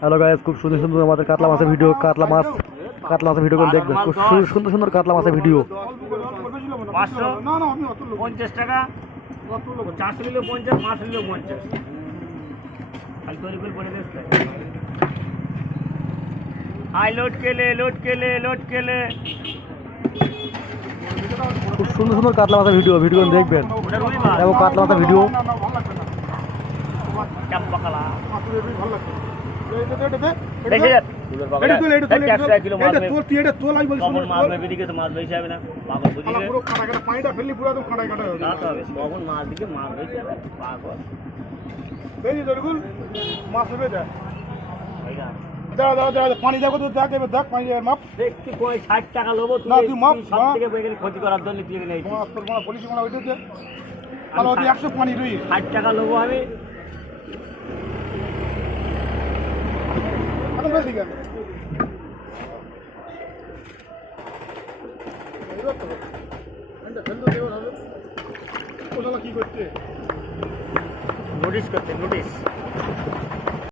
Hello guys, খুব সুন্দর সুন্দর আমাদের কাতলা মাছের ভিডিও, কাতলা মাছের ভিডিও করে দেখবেন। খুব সুন্দর সুন্দর কাতলা মাছের ভিডিও। 550 টাকা, 400 নিলেও 50, 500 নিলেও 50। খালি তৈরি করে পড়ে দেখতে আই লোড কেলে খুব সুন্দর সুন্দর কাতলা মাছের ভিডিও করে দেখবেন। দেখো কাতলা মাছের ভিডিও। পানি দেখো তো, দেখ এবার দেখ পানি মাপ 60 টাকা লোবো না, তুই মাপ সব থেকে ক্ষতি করার জন্য তুই নেই পুলিশ ওইটাতে 100 পানি রুই 60 টাকা লোবো আমি। এখন বেশি কেন নোটিশ করতে নোটিশ